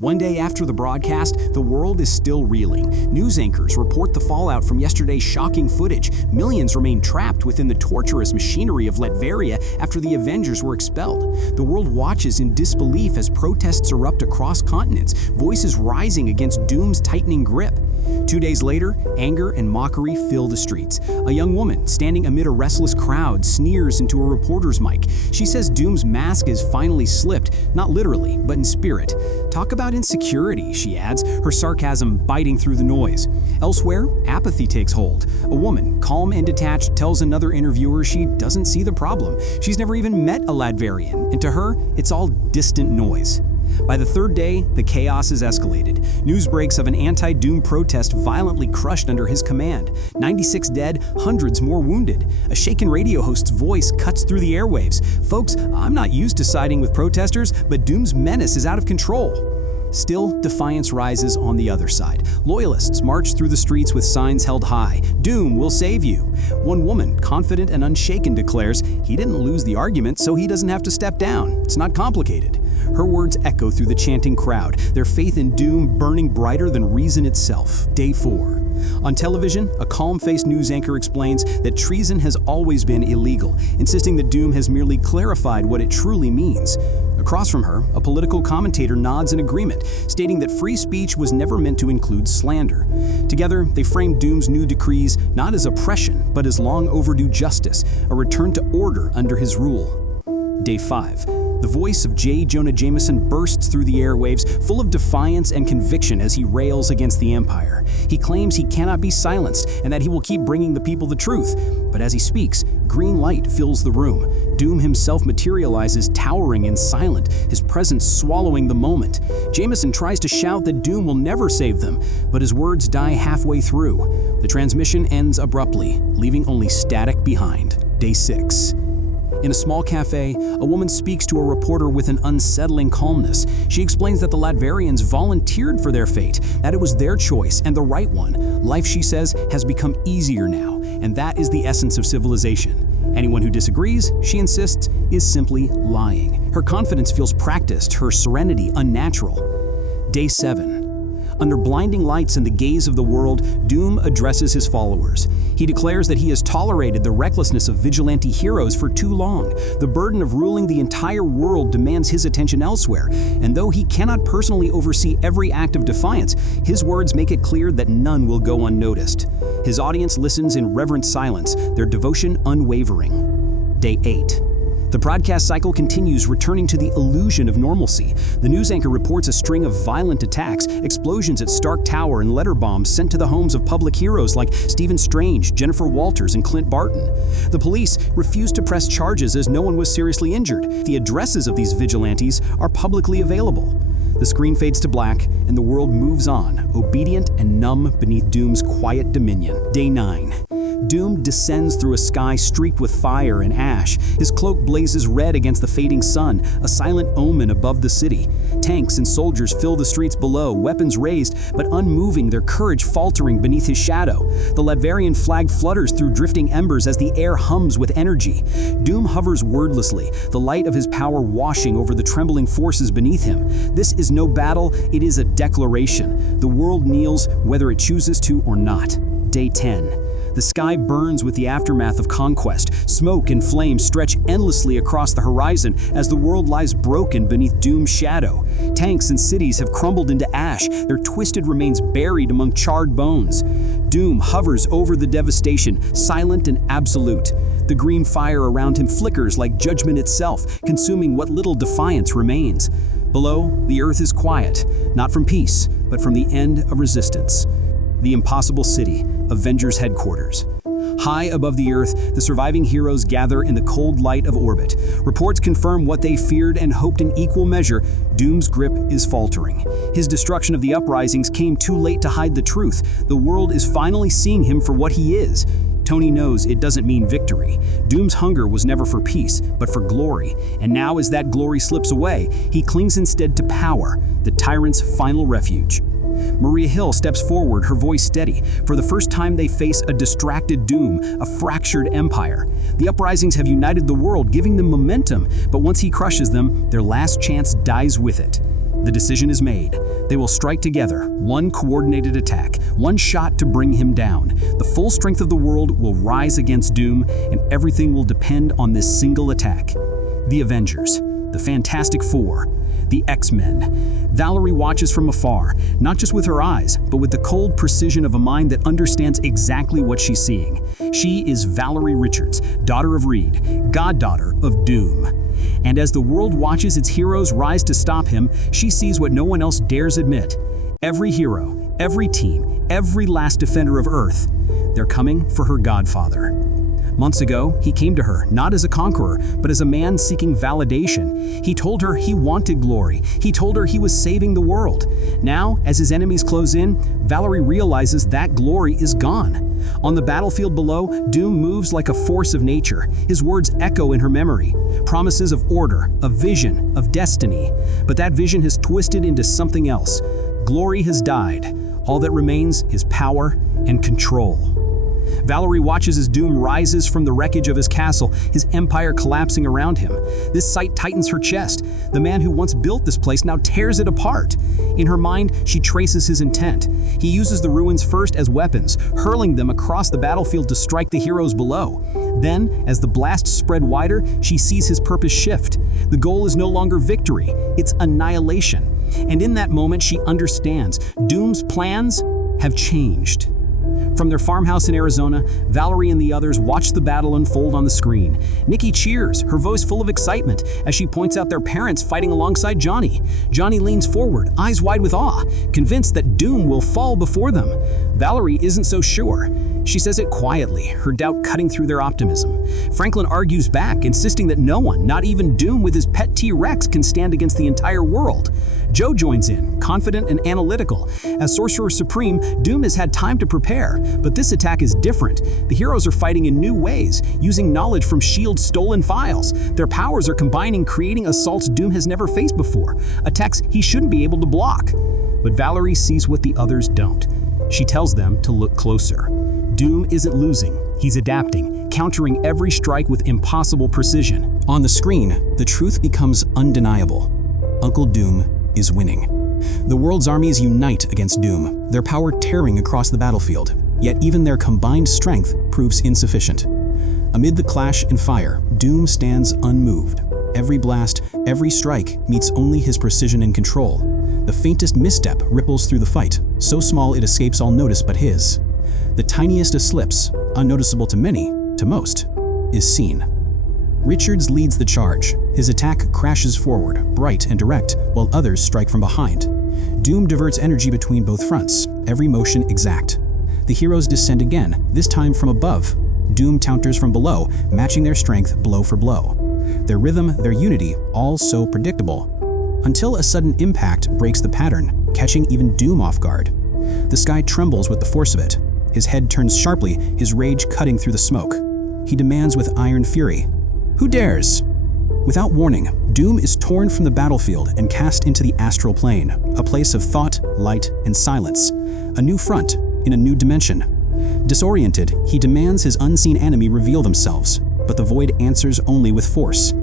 One day after the broadcast, the world is still reeling. News anchors report the fallout from yesterday's shocking footage. Millions remain trapped within the torturous machinery of Latveria after the Avengers were expelled. The world watches in disbelief as protests erupt across continents, voices rising against Doom's tightening grip. 2 days later, anger and mockery fill the streets. A young woman, standing amid a restless crowd, sneers into a reporter's mic. She says Doom's mask is finally slipped, not literally, but in spirit. Talk about insecurity, she adds, her sarcasm biting through the noise. Elsewhere, apathy takes hold. A woman, calm and detached, tells another interviewer she doesn't see the problem. She's never even met a Latverian, and to her, it's all distant noise. By the third day, the chaos has escalated. News breaks of an anti-Doom protest violently crushed under his command. 96 dead, hundreds more wounded. A shaken radio host's voice cuts through the airwaves. Folks, I'm not used to siding with protesters, but Doom's menace is out of control. Still, defiance rises on the other side. Loyalists march through the streets with signs held high. Doom will save you. One woman, confident and unshaken, declares he didn't lose the argument, so he doesn't have to step down. It's not complicated. Her words echo through the chanting crowd, their faith in Doom burning brighter than reason itself. Day 4. On television, a calm-faced news anchor explains that treason has always been illegal, insisting that Doom has merely clarified what it truly means. Across from her, a political commentator nods in agreement, stating that free speech was never meant to include slander. Together, they frame Doom's new decrees not as oppression, but as long overdue justice, a return to order under his rule. Day 5. The voice of J. Jonah Jameson bursts through the airwaves, full of defiance and conviction as he rails against the Empire. He claims he cannot be silenced and that he will keep bringing the people the truth. But as he speaks, green light fills the room. Doom himself materializes, towering and silent, his presence swallowing the moment. Jameson tries to shout that Doom will never save them, but his words die halfway through. The transmission ends abruptly, leaving only static behind. Day 6. In a small cafe, a woman speaks to a reporter with an unsettling calmness. She explains that the Latverians volunteered for their fate, that it was their choice and the right one. Life, she says, has become easier now, and that is the essence of civilization. Anyone who disagrees, she insists, is simply lying. Her confidence feels practiced, her serenity unnatural. Day 7. Under blinding lights and the gaze of the world, Doom addresses his followers. He declares that he has tolerated the recklessness of vigilante heroes for too long. The burden of ruling the entire world demands his attention elsewhere, and though he cannot personally oversee every act of defiance, his words make it clear that none will go unnoticed. His audience listens in reverent silence, their devotion unwavering. Day 8. The broadcast cycle continues, returning to the illusion of normalcy. The news anchor reports a string of violent attacks, explosions at Stark Tower and letter bombs sent to the homes of public heroes like Stephen Strange, Jennifer Walters, and Clint Barton. The police refuse to press charges as no one was seriously injured. The addresses of these vigilantes are publicly available. The screen fades to black, and the world moves on, obedient and numb beneath Doom's quiet dominion. Day 9. Doom descends through a sky streaked with fire and ash. His cloak blazes red against the fading sun, a silent omen above the city. Tanks and soldiers fill the streets below, weapons raised, but unmoving, their courage faltering beneath his shadow. The Latverian flag flutters through drifting embers as the air hums with energy. Doom hovers wordlessly, the light of his power washing over the trembling forces beneath him. This is no battle, it is a declaration. The world kneels, whether it chooses to or not. Day 10. The sky burns with the aftermath of conquest. Smoke and flames stretch endlessly across the horizon as the world lies broken beneath Doom's shadow. Tanks and cities have crumbled into ash, their twisted remains buried among charred bones. Doom hovers over the devastation, silent and absolute. The green fire around him flickers like judgment itself, consuming what little defiance remains. Below, the earth is quiet, not from peace, but from the end of resistance. The impossible city, Avengers headquarters. High above the earth, the surviving heroes gather in the cold light of orbit. Reports confirm what they feared and hoped in equal measure. Doom's grip is faltering. His destruction of the uprisings came too late to hide the truth. The world is finally seeing him for what he is. Tony knows it doesn't mean victory. Doom's hunger was never for peace, but for glory. And now as that glory slips away, he clings instead to power, the tyrant's final refuge. Maria Hill steps forward, her voice steady. For the first time, they face a distracted Doom, a fractured empire. The uprisings have united the world, giving them momentum, but once he crushes them, their last chance dies with it. The decision is made. They will strike together, one coordinated attack, one shot to bring him down. The full strength of the world will rise against Doom, and everything will depend on this single attack. The Avengers, the Fantastic Four, the X-Men. Valerie watches from afar, not just with her eyes, but with the cold precision of a mind that understands exactly what she's seeing. She is Valerie Richards, daughter of Reed, goddaughter of Doom. And as the world watches its heroes rise to stop him, she sees what no one else dares admit. Every hero, every team, every last defender of Earth, they're coming for her godfather. Months ago, he came to her, not as a conqueror, but as a man seeking validation. He told her he wanted glory. He told her he was saving the world. Now, as his enemies close in, Valerie realizes that glory is gone. On the battlefield below, Doom moves like a force of nature. His words echo in her memory. Promises of order, of vision, of destiny. But that vision has twisted into something else. Glory has died. All that remains is power and control. Valerie watches as Doom rises from the wreckage of his castle, his empire collapsing around him. This sight tightens her chest. The man who once built this place now tears it apart. In her mind, she traces his intent. He uses the ruins first as weapons, hurling them across the battlefield to strike the heroes below. Then, as the blast spread wider, she sees his purpose shift. The goal is no longer victory, it's annihilation. And in that moment, she understands Doom's plans have changed. From their farmhouse in Arizona, Valerie and the others watch the battle unfold on the screen. Nikki cheers, her voice full of excitement, as she points out their parents fighting alongside Johnny. Johnny leans forward, eyes wide with awe, convinced that Doom will fall before them. Valerie isn't so sure. She says it quietly, her doubt cutting through their optimism. Franklin argues back, insisting that no one, not even Doom with his pet T-Rex, can stand against the entire world. Joe joins in, confident and analytical. As Sorcerer Supreme, Doom has had time to prepare, but this attack is different. The heroes are fighting in new ways, using knowledge from S.H.I.E.L.D.'s stolen files. Their powers are combining, creating assaults Doom has never faced before, attacks he shouldn't be able to block. But Valerie sees what the others don't. She tells them to look closer. Doom isn't losing, he's adapting, countering every strike with impossible precision. On the screen, the truth becomes undeniable. Uncle Doom is winning. The world's armies unite against Doom, their power tearing across the battlefield. Yet even their combined strength proves insufficient. Amid the clash and fire, Doom stands unmoved. Every blast, every strike meets only his precision and control. The faintest misstep ripples through the fight, so small it escapes all notice but his. The tiniest of slips, unnoticeable to many, to most, is seen. Richards leads the charge. His attack crashes forward, bright and direct, while others strike from behind. Doom diverts energy between both fronts, every motion exact. The heroes descend again, this time from above. Doom counters from below, matching their strength blow for blow. Their rhythm, their unity, all so predictable. Until a sudden impact breaks the pattern, catching even Doom off guard. The sky trembles with the force of it. His head turns sharply, his rage cutting through the smoke. He demands with iron fury, "Who dares?" Without warning, Doom is torn from the battlefield and cast into the astral plane, a place of thought, light, and silence. A new front, in a new dimension. Disoriented, he demands his unseen enemy reveal themselves, but the void answers only with force.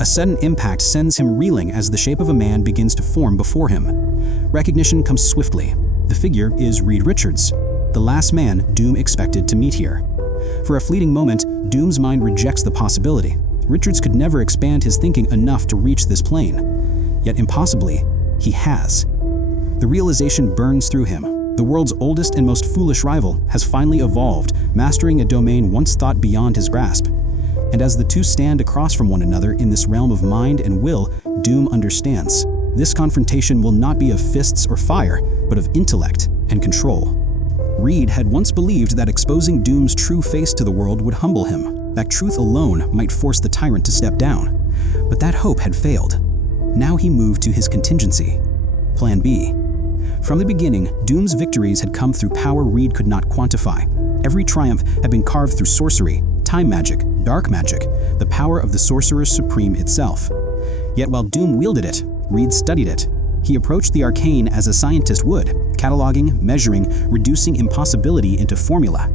A sudden impact sends him reeling as the shape of a man begins to form before him. Recognition comes swiftly. The figure is Reed Richards, the last man Doom expected to meet here. For a fleeting moment, Doom's mind rejects the possibility. Richards could never expand his thinking enough to reach this plane. Yet impossibly, he has. The realization burns through him. The world's oldest and most foolish rival has finally evolved, mastering a domain once thought beyond his grasp. And as the two stand across from one another in this realm of mind and will, Doom understands. This confrontation will not be of fists or fire, but of intellect and control. Reed had once believed that exposing Doom's true face to the world would humble him, that truth alone might force the tyrant to step down. But that hope had failed. Now he moved to his contingency, Plan B. From the beginning, Doom's victories had come through power Reed could not quantify. Every triumph had been carved through sorcery, time magic, dark magic, the power of the Sorcerer Supreme itself. Yet while Doom wielded it, Reed studied it. He approached the arcane as a scientist would, cataloging, measuring, reducing impossibility into formula.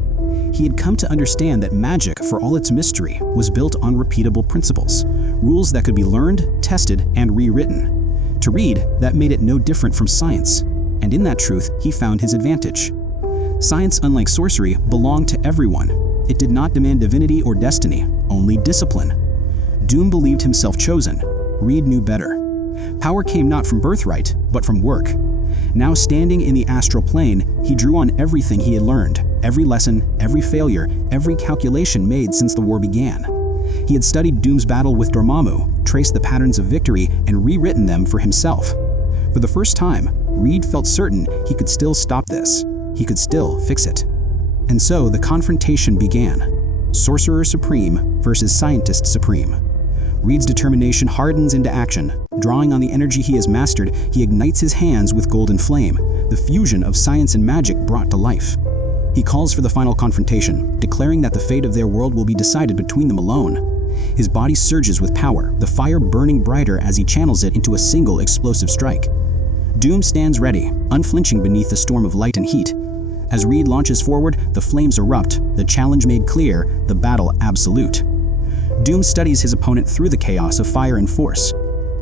He had come to understand that magic, for all its mystery, was built on repeatable principles, rules that could be learned, tested, and rewritten. To Reed, that made it no different from science, and in that truth, he found his advantage. Science, unlike sorcery, belonged to everyone. It did not demand divinity or destiny, only discipline. Doom believed himself chosen. Reed knew better. Power came not from birthright, but from work. Now standing in the astral plane, he drew on everything he had learned, every lesson, every failure, every calculation made since the war began. He had studied Doom's battle with Dormammu, traced the patterns of victory, and rewritten them for himself. For the first time, Reed felt certain he could still stop this. He could still fix it. And so the confrontation began. Sorcerer Supreme versus Scientist Supreme. Reed's determination hardens into action. Drawing on the energy he has mastered, he ignites his hands with golden flame, the fusion of science and magic brought to life. He calls for the final confrontation, declaring that the fate of their world will be decided between them alone. His body surges with power, the fire burning brighter as he channels it into a single explosive strike. Doom stands ready, unflinching beneath the storm of light and heat. As Reed launches forward, the flames erupt, the challenge made clear, the battle absolute. Doom studies his opponent through the chaos of fire and force.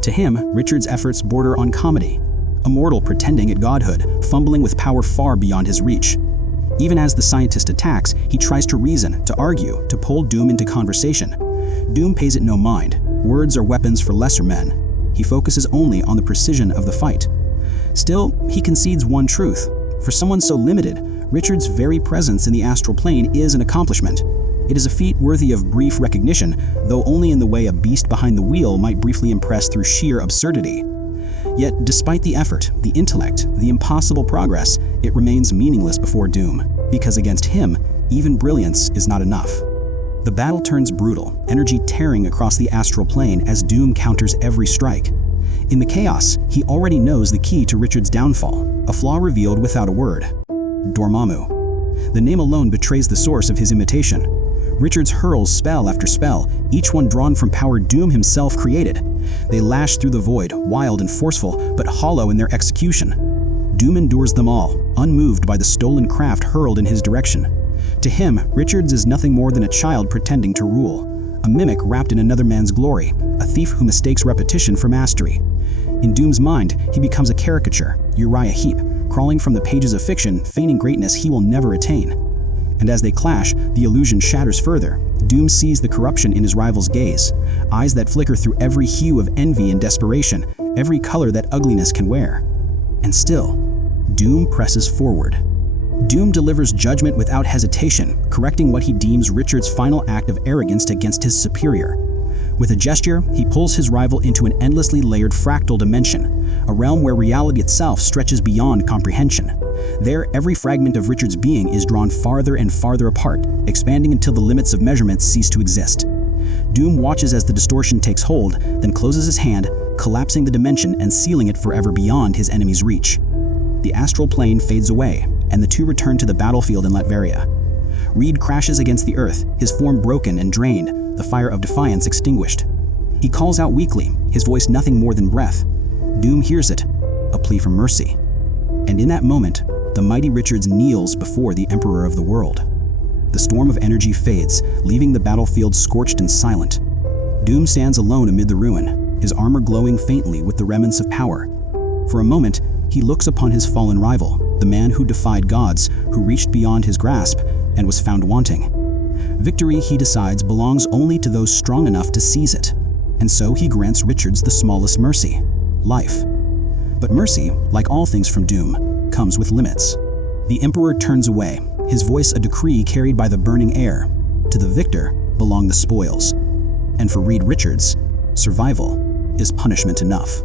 To him, Richard's efforts border on comedy. A mortal pretending at godhood, fumbling with power far beyond his reach. Even as the scientist attacks, he tries to reason, to argue, to pull Doom into conversation. Doom pays it no mind. Words are weapons for lesser men. He focuses only on the precision of the fight. Still, he concedes one truth. For someone so limited, Richard's very presence in the astral plane is an accomplishment. It is a feat worthy of brief recognition, though only in the way a beast behind the wheel might briefly impress through sheer absurdity. Yet, despite the effort, the intellect, the impossible progress, it remains meaningless before Doom, because against him, even brilliance is not enough. The battle turns brutal, energy tearing across the astral plane as Doom counters every strike. In the chaos, he already knows the key to Richard's downfall, a flaw revealed without a word. Dormammu. The name alone betrays the source of his imitation. Richards hurls spell after spell, each one drawn from power Doom himself created. They lash through the void, wild and forceful, but hollow in their execution. Doom endures them all, unmoved by the stolen craft hurled in his direction. To him, Richards is nothing more than a child pretending to rule, a mimic wrapped in another man's glory, a thief who mistakes repetition for mastery. In Doom's mind, he becomes a caricature, Uriah Heep, crawling from the pages of fiction, feigning greatness he will never attain. And as they clash, the illusion shatters further. Doom sees the corruption in his rival's gaze, eyes that flicker through every hue of envy and desperation, every color that ugliness can wear. And still, Doom presses forward. Doom delivers judgment without hesitation, correcting what he deems Richard's final act of arrogance against his superior. With a gesture, he pulls his rival into an endlessly layered fractal dimension, a realm where reality itself stretches beyond comprehension. There, every fragment of Richard's being is drawn farther and farther apart, expanding until the limits of measurement cease to exist. Doom watches as the distortion takes hold, then closes his hand, collapsing the dimension and sealing it forever beyond his enemy's reach. The astral plane fades away, and the two return to the battlefield in Latveria. Reed crashes against the earth, his form broken and drained, the fire of defiance extinguished. He calls out weakly, his voice nothing more than breath. Doom hears it, a plea for mercy. And in that moment, the mighty Richards kneels before the Emperor of the world. The storm of energy fades, leaving the battlefield scorched and silent. Doom stands alone amid the ruin, his armor glowing faintly with the remnants of power. For a moment, he looks upon his fallen rival, the man who defied gods, who reached beyond his grasp and was found wanting. Victory, he decides, belongs only to those strong enough to seize it, and so he grants Richards the smallest mercy: life. But mercy, like all things from Doom, comes with limits. The Emperor turns away, his voice a decree carried by the burning air. To the victor belong the spoils. And for Reed Richards, survival is punishment enough.